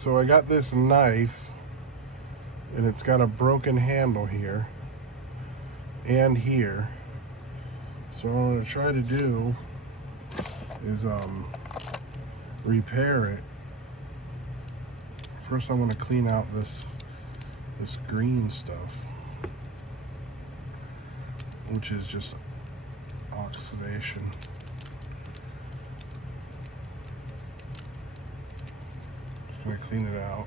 So I got this knife, and it's got a broken handle here and here. So what I'm going to try to do is repair it. First I'm going to clean out this green stuff, which is just oxidation. Just going to clean it out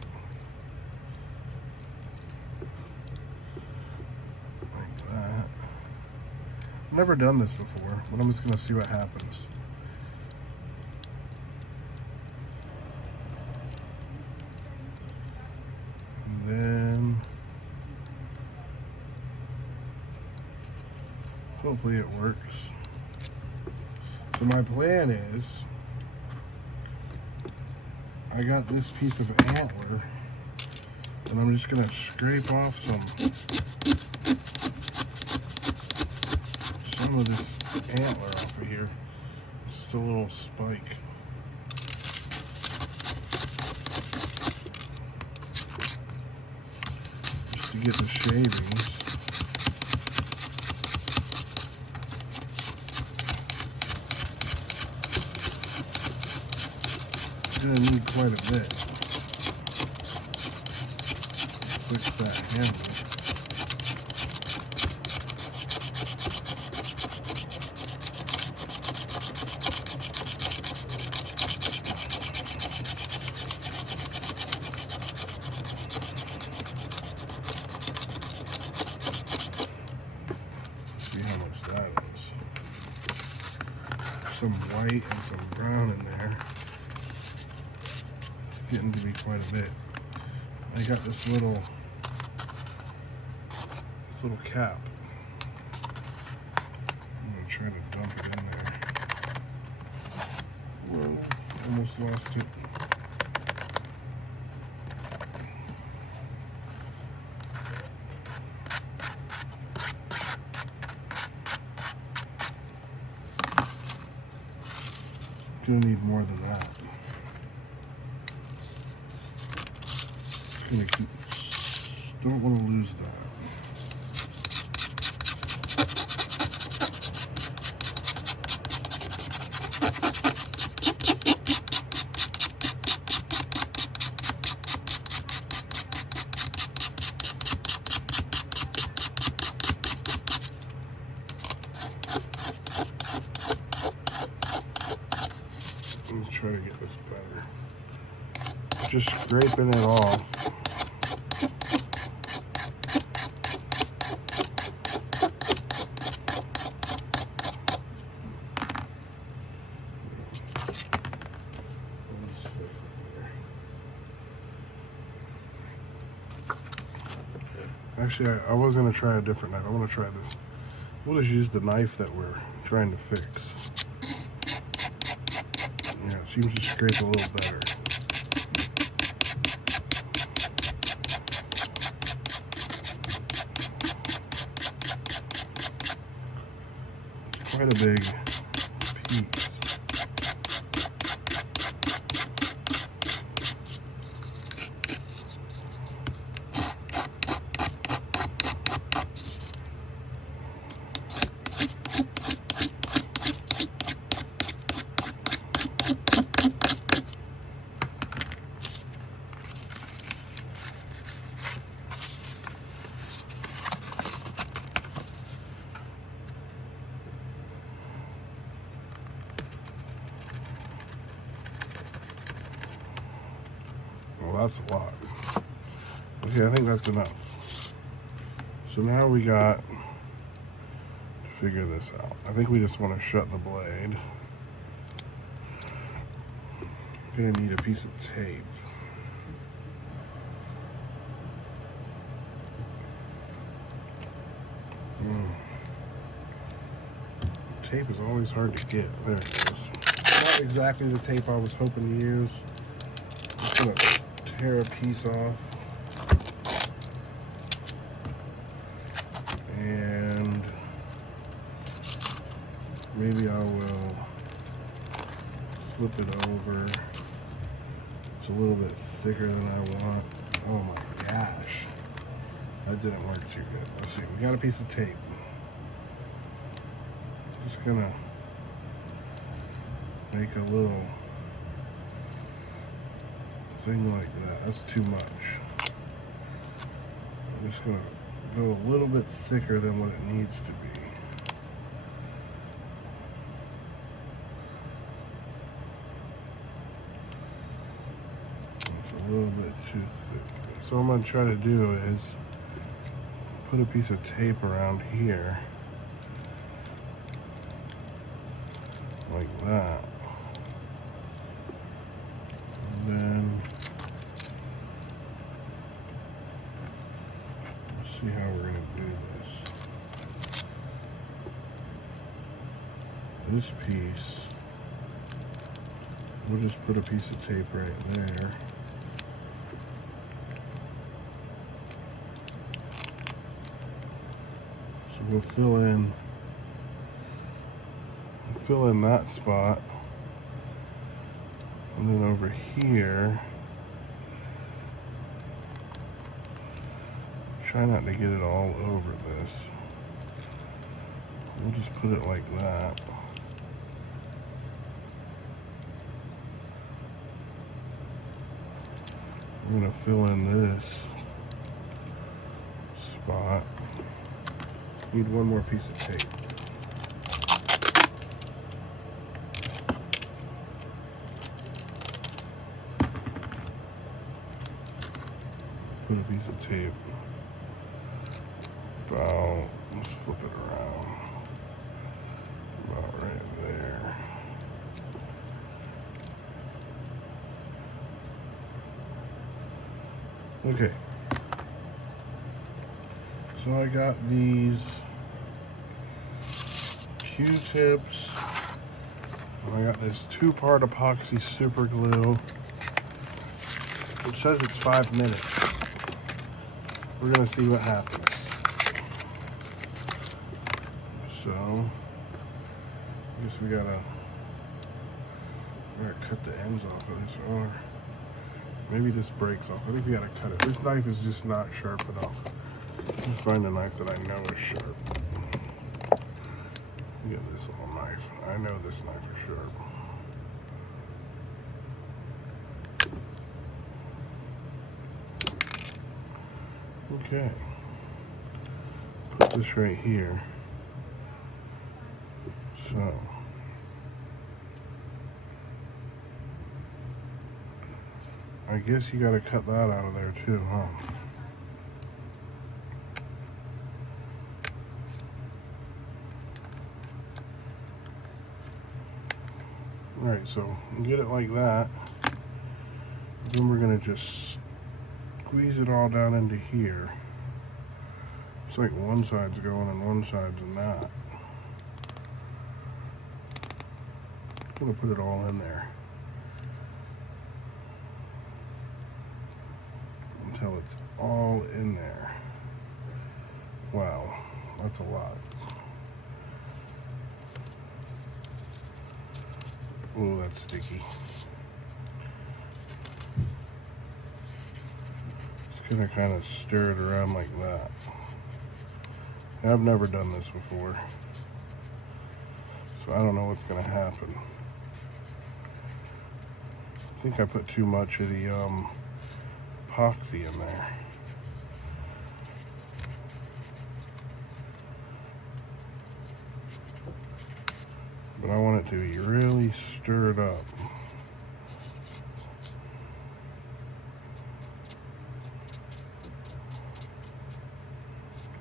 like that. Never done this before, but I'm just going to see what happens. And then hopefully it works. So my plan is, I got this piece of antler, and I'm just going to scrape off some of this antler off of here. Just a little spike. Just to get the shavings. Gonna need quite a bit. Fix that handle. See how much that is. Some white and some brown in there. Getting to be quite a bit. I got this little cap. I'm gonna try to dump it in there. Whoa, almost lost it. Gonna need more than that. Gonna keep, don't want to lose that. Let me try to get this better. Just scraping it off. Actually, I was going to try a different knife. I want to try this. We'll just use the knife that we're trying to fix. Yeah, it seems to scrape a little better. It's quite a big piece. Well, that's a lot. Okay, I think that's enough. So now we got to figure this out. I think we just want to shut the blade. I'm gonna need a piece of tape. Tape is always hard to get. There it is. Not exactly the tape I was hoping to use. Just gonna tear a piece off. And maybe I will flip it over It's a little bit thicker than I want. Oh my gosh. That didn't work too good. Let's see, we got a piece of tape. Just gonna make a little thing like that. That's too much. I'm just gonna go a little bit thicker than what it needs to be. It's a little bit too thick. So what I'm gonna try to do is put a piece of tape around here, like that. And then let's see how we're gonna do this. This piece, we'll just put a piece of tape right there. So we'll fill in that spot. And then over here, try not to get it all over this. We'll just put it like that. We're gonna fill in this spot. Need one more piece of tape. Put a piece of tape about, let's flip it around, about right there. Okay, so I got these Q-tips. I got this 2-part epoxy super glue. It says it's 5 minutes. We're gonna see what happens. So, I guess we gotta cut the ends off of this, or maybe this breaks off. I think we gotta cut it. This knife is just not sharp enough. Let's find a knife that I know is sharp. Look at this little knife. I know this knife is sharp. Okay. Put this right here. So. I guess you gotta cut that out of there too, huh? Alright, so get it like that. Then we're gonna just squeeze it all down into here. It's like one side's going and one side's not. I'm gonna put it all in there until it's all in there. Wow, that's a lot. Oh, that's sticky. Just gonna kind of stir it around like that. I've never done this before, so I don't know what's gonna happen. I think I put too much of the epoxy in there. But I want it to be really stirred up.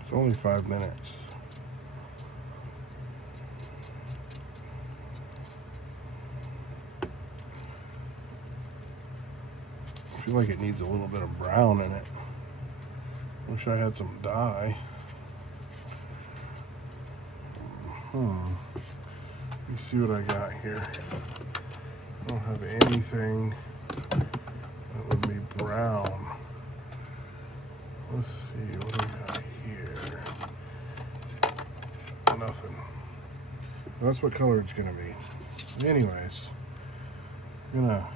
It's only 5 minutes. I feel like it needs a little bit of brown in it. Wish I had some dye. Let me see what I got here. I don't have anything that would be brown. Let's see, what do we got here? Nothing. That's what color it's gonna be. Anyways, I'm gonna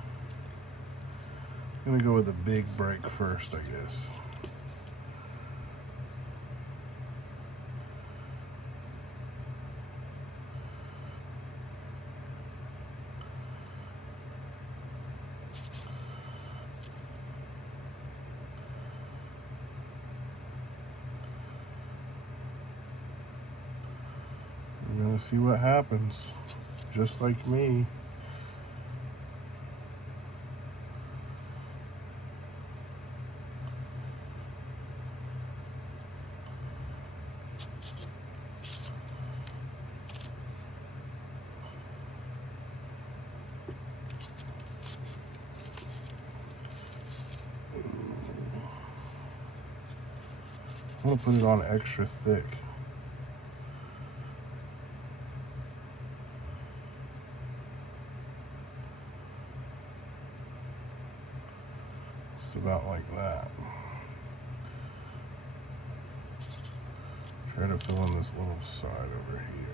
I'm gonna go with a big break first, I guess. We're gonna see what happens, just like me. I'm gonna put it on extra thick. Just about like that. Try to fill in this little side over here.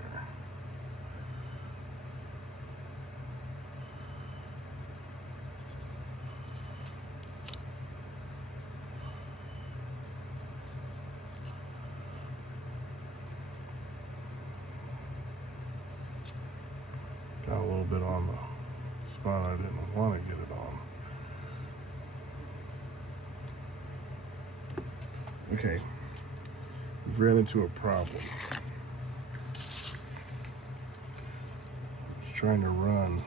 Got a little bit on the spot I didn't want to get it on. Okay, we've ran into a problem. Just trying to run.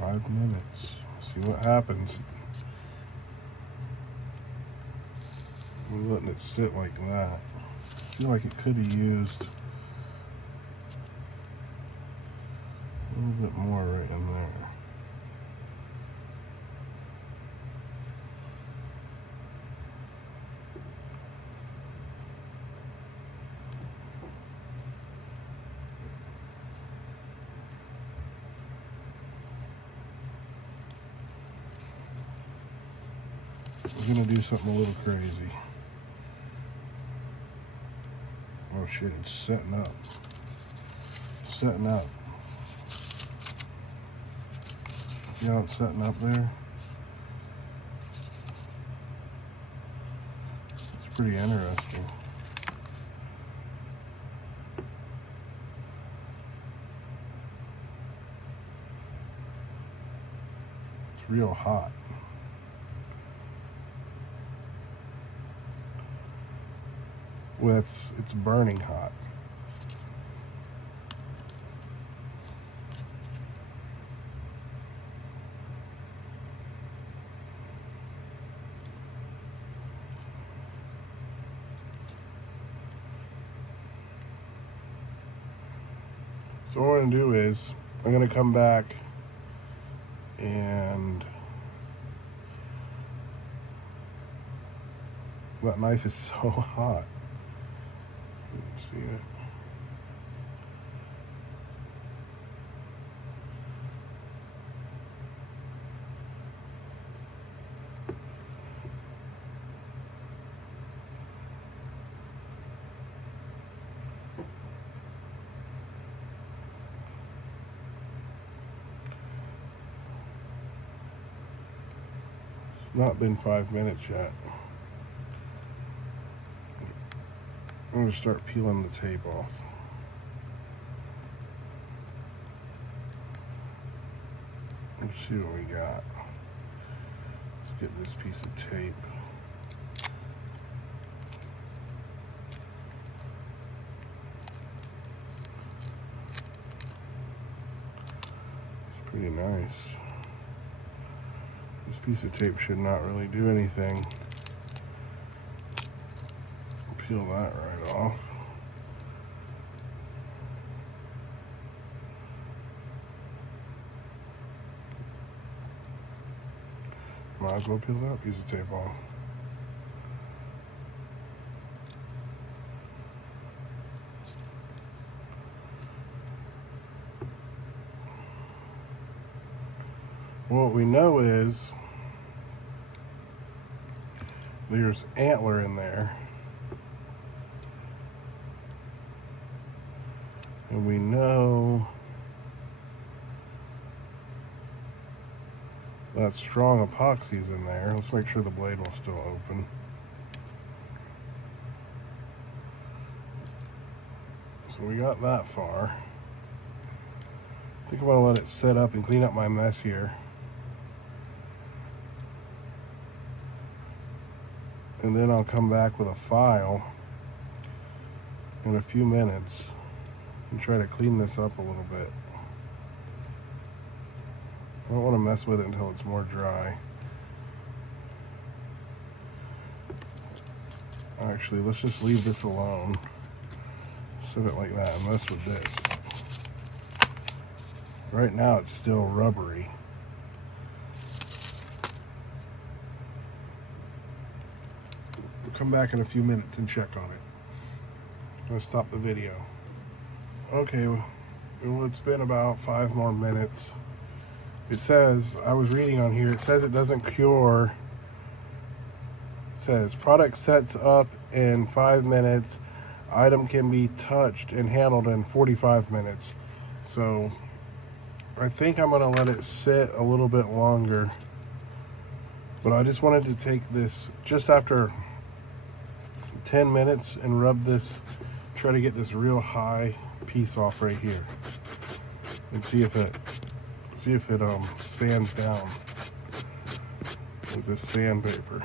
Five minutes. See what happens. I'm letting it sit like that. I feel like it could have used a little bit more right in there. I'm gonna do something a little crazy. Oh shit, it's setting up. Setting up. You know how it's setting up there? It's pretty interesting. It's real hot. Well, it's burning hot. So what I'm gonna do is I'm gonna come back and that knife is so hot. See it? It's not been 5 minutes yet. I'm going to start peeling the tape off. Let's see what we got. Let's get this piece of tape. It's pretty nice. This piece of tape should not really do anything. Peel that right off. might as well peel that piece of tape off. What we know is there's antler in there. And we know that strong epoxy's in there. Let's make sure the blade will still open. So we got that far. I think I'm gonna let it set up and clean up my mess here. And then I'll come back with a file in a few minutes and try to clean this up a little bit. I don't want to mess with it until it's more dry. Actually, let's just leave this alone. Set it like that and mess with this. Right now it's still rubbery. We'll come back in a few minutes and check on it. I'm going to stop the video. Okay, well, it's been about 5 more minutes. It says, I was reading on here, it says it doesn't cure. It says, product sets up in 5 minutes. Item can be touched and handled in 45 minutes. So, I think I'm going to let it sit a little bit longer. But I just wanted to take this just after 10 minutes and rub this, try to get this real high piece off right here. And see if it sands down with this sandpaper.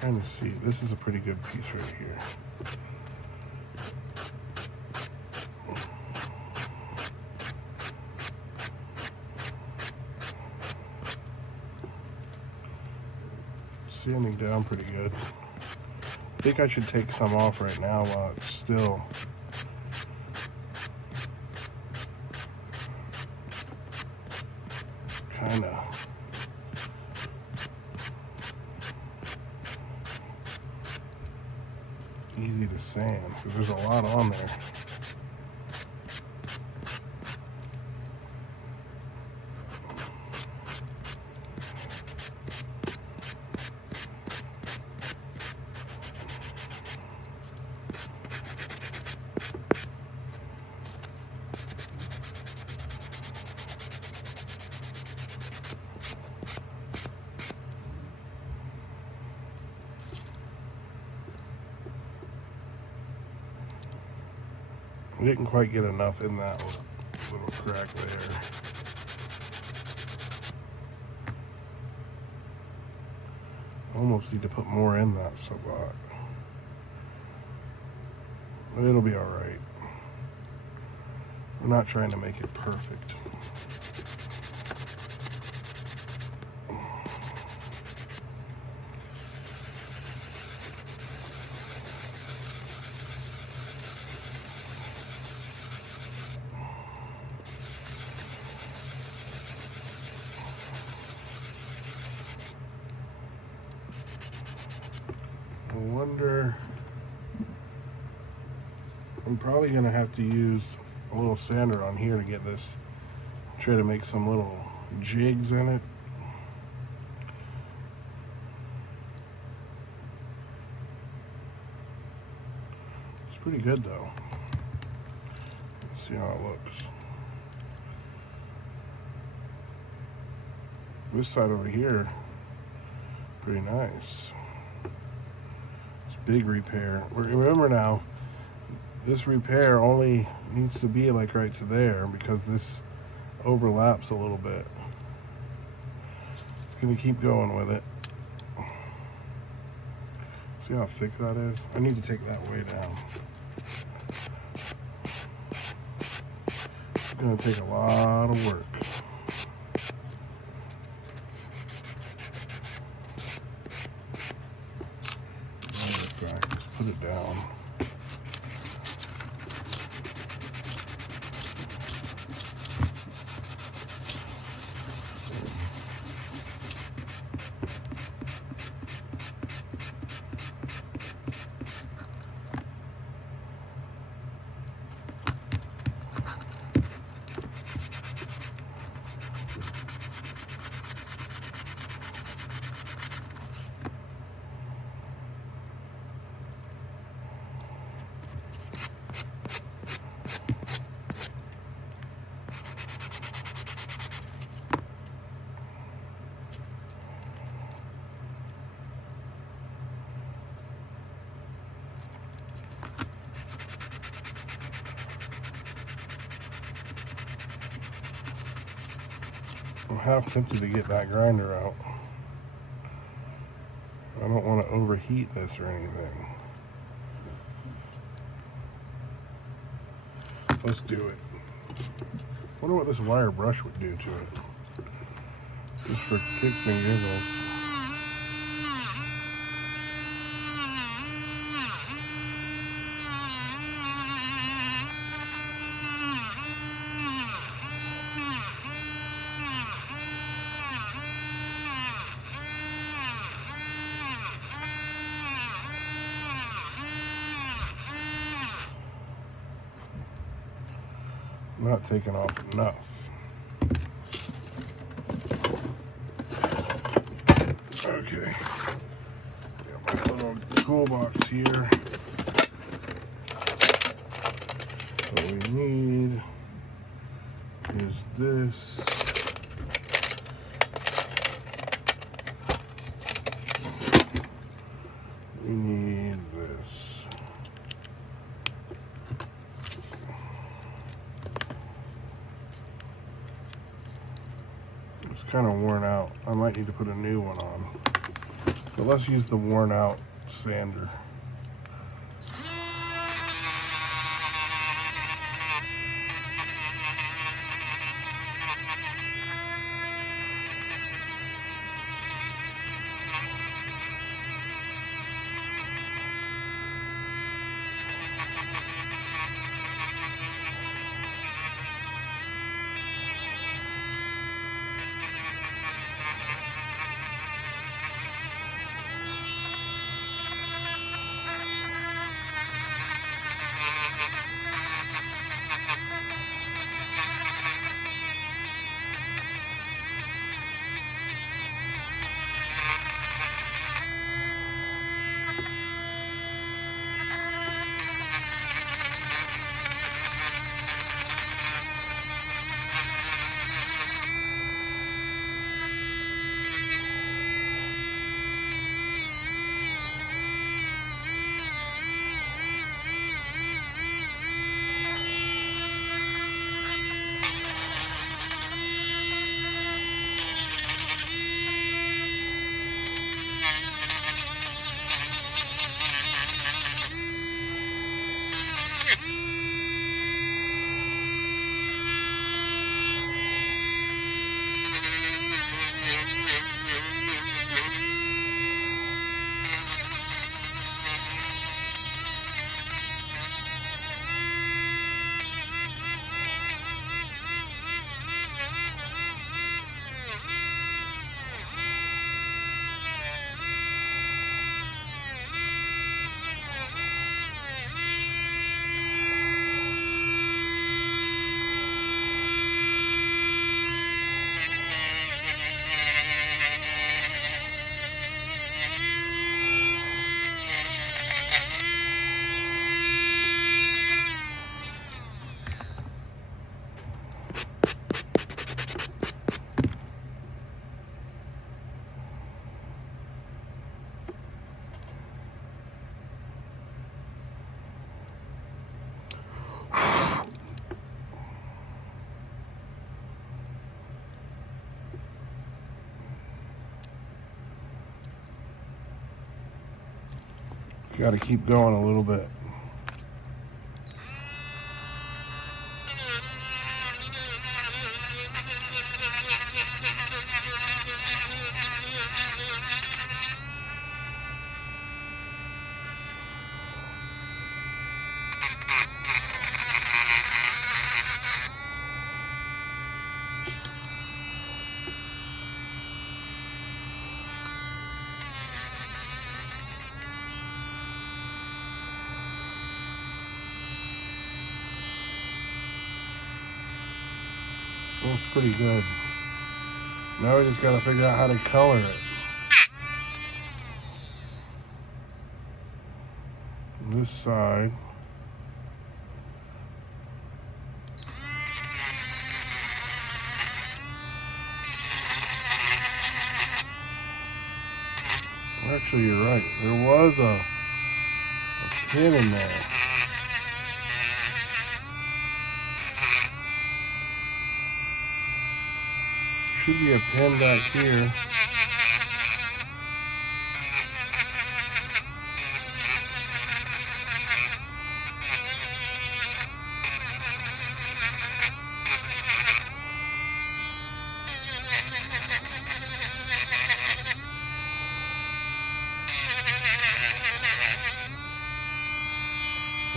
Trying to see, this is a pretty good piece right here. Sanding down pretty good. I think I should take some off right now while it's still kind of easy to sand because there's a lot on there. I didn't quite get enough in that little crack there. Almost need to put more in that spot. But it'll be alright. We're not trying to make it perfect. I wonder, I'm probably going to have to use a little sander on here to get this, try to make some little jigs in it. It's pretty good though. Let's see how it looks. This side over here, pretty nice. Big repair. Remember now, this repair only needs to be like right to there because this overlaps a little bit. It's gonna keep going with it. See how thick that is? I need to take that way down. It's gonna take a lot of work. Put it down. I'm half tempted to get that grinder out. I don't want to overheat this or anything. Let's do it. Wonder what this wire brush would do to it. Just for kicks and giggles. Not taking off enough. Okay. Got my little toolbox here. What we need is this. We need this. It's kind of worn out. I might need to put a new one on. So let's use the worn out sander. Got to keep going a little bit. Looks pretty good. Now we just got to figure out how to color it. This side. Actually, you're right. There was a pin in there. Should be a pin back here.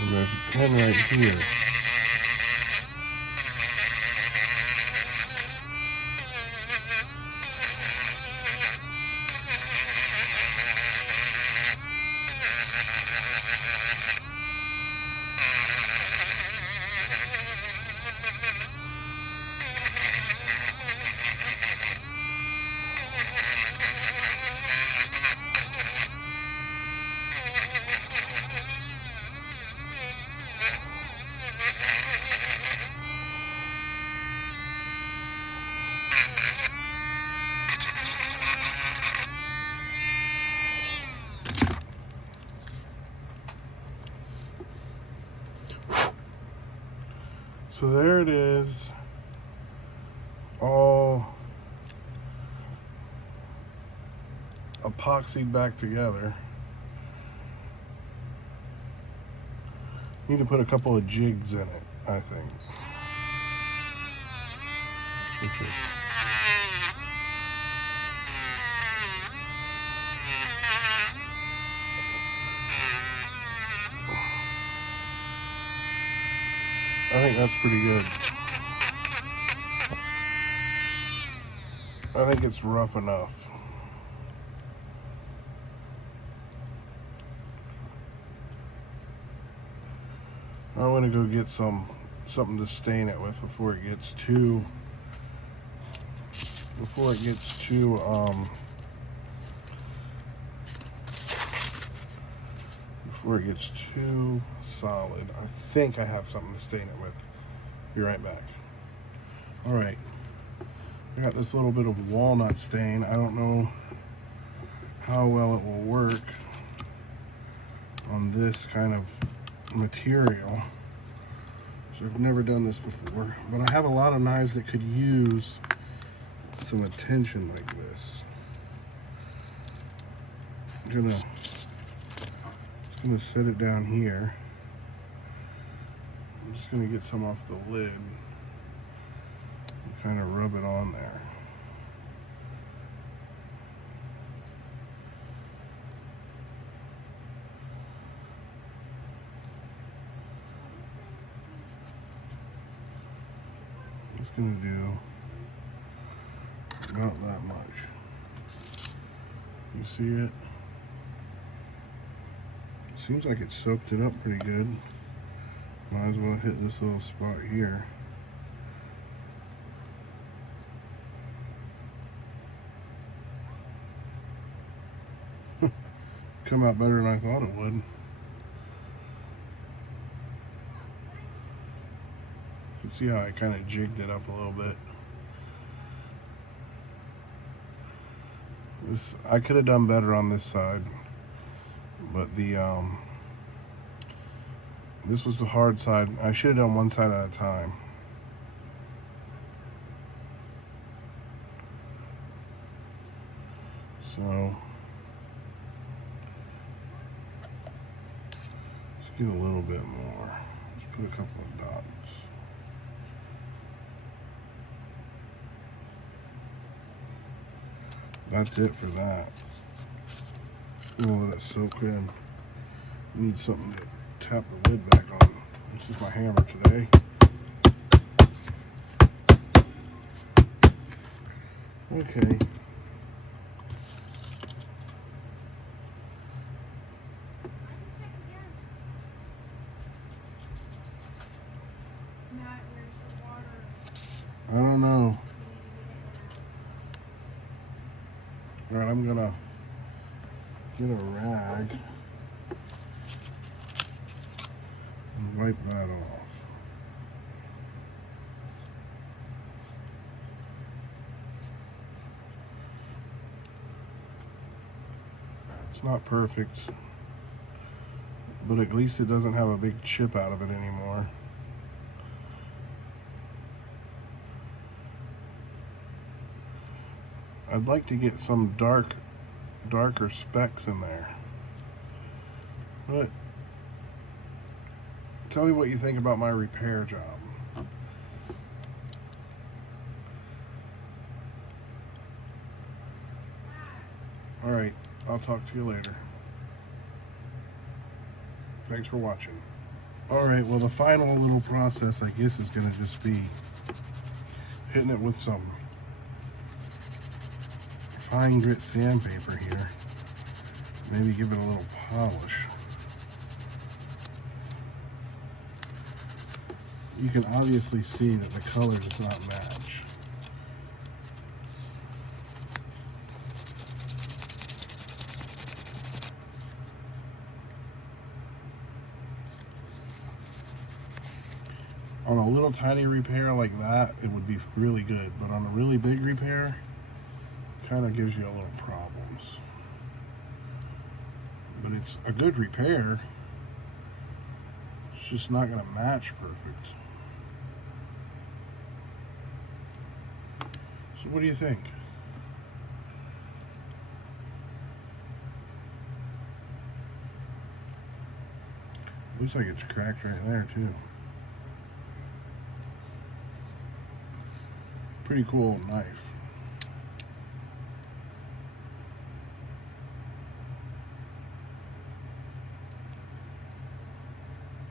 And there's a pin right here. So there it is, all epoxied back together. Need to put a couple of jigs in it, I think. I think that's pretty good. I think it's rough enough. I'm gonna go get something to stain it with before it gets too solid. I think I have something to stain it with. Be right back. All right, I got this little bit of walnut stain. I don't know how well it will work on this kind of material. So I've never done this before, but I have a lot of knives that could use some attention like this. I'm gonna set it down here. I'm just gonna get some off the lid and kind of rub it on there. Just gonna do about that much. You see it? Seems like it soaked it up pretty good. Might as well hit this little spot here. Come out better than I thought it would. You can see how I kind of jigged it up a little bit. I could have done better on this side, but this was the hard side. I should have done one side at a time. So let's get a little bit more. Let's put a couple of dots. That's it for that. We'll let it soak in. Need something to tap the lid back on. This is my hammer today. Okay. I don't know. All right, I'm gonna get a rag and wipe that off. It's not perfect, but at least it doesn't have a big chip out of it anymore. I'd like to get some darker specks in there. But tell me what you think about my repair job. Alright, I'll talk to you later. Thanks for watching. Alright, well the final little process I guess is going to just be hitting it with some fine grit sandpaper here. Maybe give it a little polish. You can obviously see that the color does not match. On a little tiny repair like that, it would be really good, but on a really big repair, kind of gives you a little problems. But it's a good repair. It's just not going to match perfect. So what do you think? Looks like it's cracked right there too. Pretty cool knife.